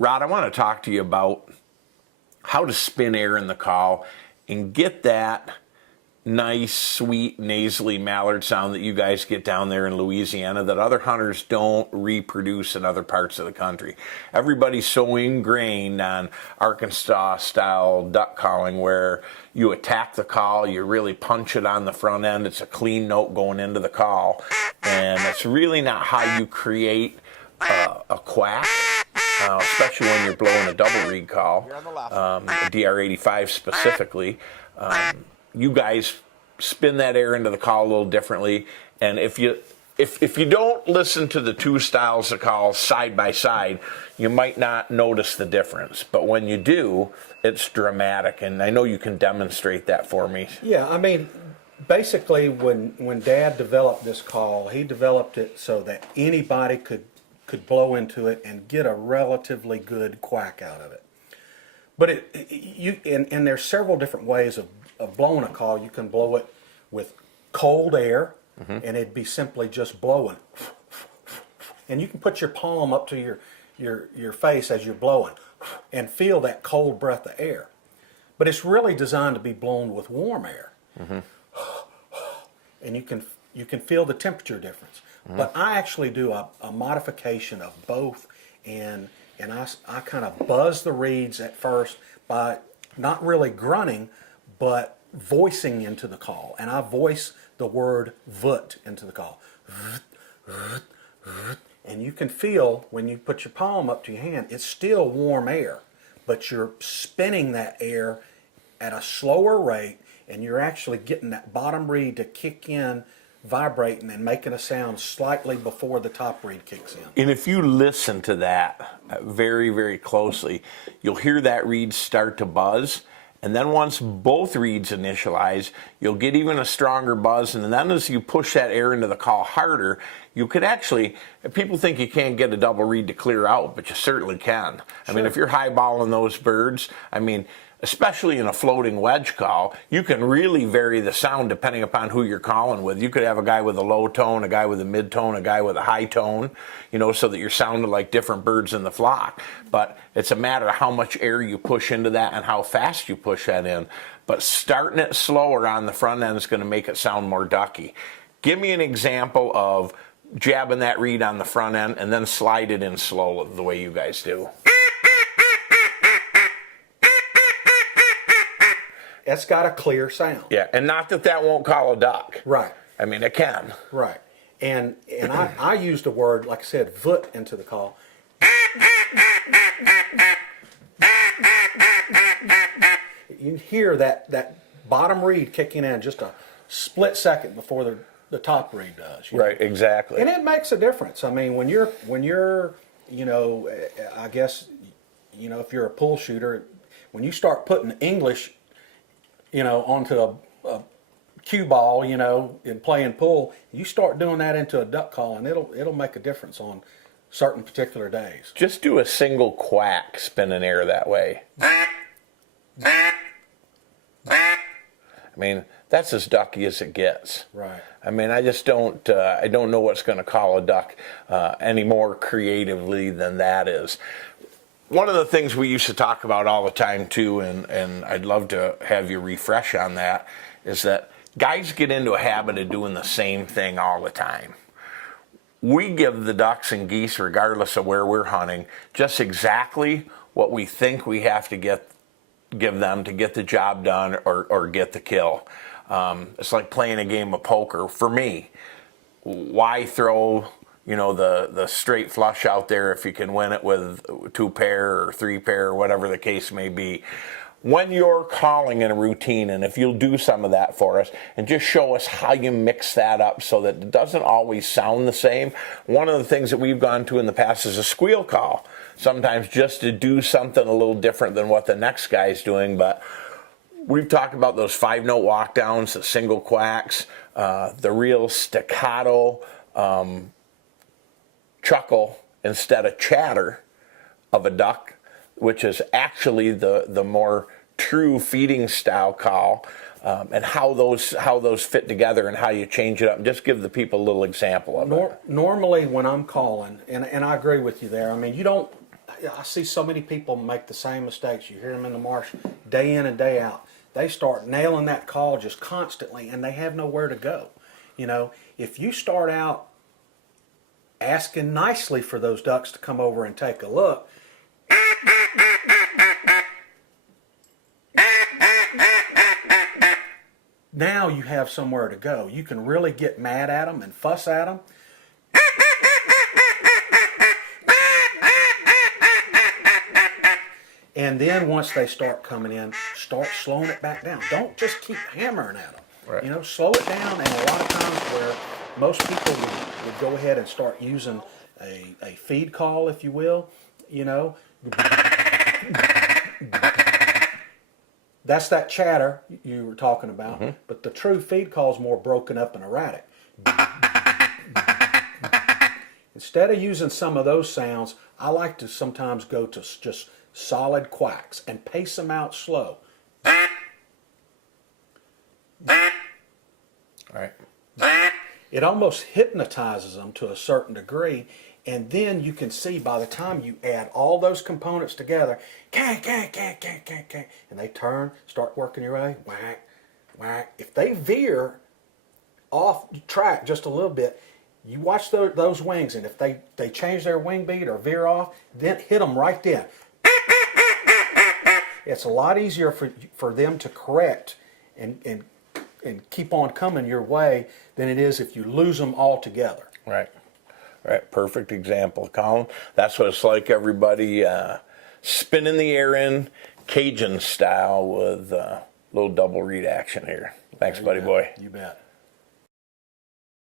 Rod, I want to talk to you about how to spin air in the call and get that nice, sweet, nasally mallard sound that you guys get down there in Louisiana that other hunters don't reproduce in other parts of the country. Everybody's so ingrained on Arkansas-style duck calling where you attack the call, you really punch it on the front end, it's a clean note going into the call, and it's really not how you create a quack. Especially when you're blowing a double reed call, DR85 specifically. You guys spin that air into the call a little differently, and if you don't listen to the two styles of call side by side, you might not notice the difference. But when you do, it's dramatic, and I know you can demonstrate that for me. Yeah, I mean, basically when Dad developed this call, he developed it so that anybody could blow into it and get a relatively good quack out of it. But and there's several different ways of blowing a call. You can blow it with cold air, and it'd be simply just blowing. And you can put your palm up to your face as you're blowing and feel that cold breath of air. But it's really designed to be blown with warm air. And you can feel the temperature difference. But I actually do a modification of both, and I kind of buzz the reeds at first by not really grunting, but voicing into the call. And I voice the word "vut" into the call. And you can feel when you put your palm up to your hand, it's still warm air, but you're spinning that air at a slower rate, and you're actually getting that bottom reed to kick in, vibrating and making a sound slightly before the top reed kicks in. And if you listen to that very, very closely, you'll hear that reed start to buzz. And then once both reeds initialize, you'll get even a stronger buzz. And then as you push that air into the call harder, you could actually, people think you can't get a double reed to clear out, but you certainly can. I mean, if you're highballing those birds, I mean, especially in a floating wedge call, you can really vary the sound depending upon who you're calling with. You could have a guy with a low tone, a guy with a mid tone, a guy with a high tone, you know, so that you're sounding like different birds in the flock. But it's a matter of how much air you push into that and how fast you push that in. But starting it slower on the front end is going to make it sound more ducky. Give me an example of jabbing that reed on the front end and then slide it in slow the way you guys do. It's got a clear sound. Yeah, and not that won't call a duck. Right. I mean, it can. Right. And I used a word, like I said, "vut" into the call. You hear that bottom reed kicking in just a split second before the top reed does. Right, exactly. And it makes a difference. I mean, when you're, you know, I guess, you know, if you're a pool shooter, when you start putting English, you know, onto a cue ball, you know, and playing pool, you start doing that into a duck call, and it'll make a difference on certain particular days. Just do a single quack spinning air that way. I mean, that's as ducky as it gets. Right. I mean, I just don't know what's going to call a duck any more creatively than that is. One of the things we used to talk about all the time too, and I'd love to have you refresh on that, is that guys get into a habit of doing the same thing all the time. We give the ducks and geese, regardless of where we're hunting, just exactly what we think we have to give them to get the job done or get the kill. It's like playing a game of poker. For me, why throw, you know, the straight flush out there if you can win it with 2 pair or 3 pair or whatever the case may be? When you're calling in a routine, and if you'll do some of that for us and just show us how you mix that up so that it doesn't always sound the same. One of the things that we've gone to in the past is a squeal call, sometimes just to do something a little different than what the next guy's doing. But we've talked about those 5-note walkdowns, the single quacks, the real staccato chuckle instead of chatter of a duck, which is actually the more true feeding style call, and how those fit together and how you change it up. And just give the people a little example of it. Normally when I'm calling, and I agree with you there, I mean, you don't I see so many people make the same mistakes. You hear them in the marsh day in and day out. They start nailing that call just constantly, and they have nowhere to go. You know, if you start out asking nicely for those ducks to come over and take a look, now you have somewhere to go. You can really get mad at them and fuss at them. And then once they start coming in, start slowing it back down. Don't just keep hammering at them. Right. You know, slow it down. And a lot of times where most people would go ahead and start using a feed call, if you will, you know. That's that chatter you were talking about. Mm-hmm. But the true feed call is more broken up and erratic. Instead of using some of those sounds, I like to sometimes go to just solid quacks and pace them out slow. Right. It almost hypnotizes them to a certain degree, and then you can see by the time you add all those components together, and they turn, start working your way, whack, whack. If they veer off track just a little bit, you watch those wings, and if they change their wing beat or veer off, then hit them right then. It's a lot easier for them to correct and keep on coming your way than it is if you lose them altogether. Right. Right. Perfect example, Colin. That's what it's like, everybody. Spinning the air in Cajun style with a little double read action here. Thanks, buddy boy. You bet.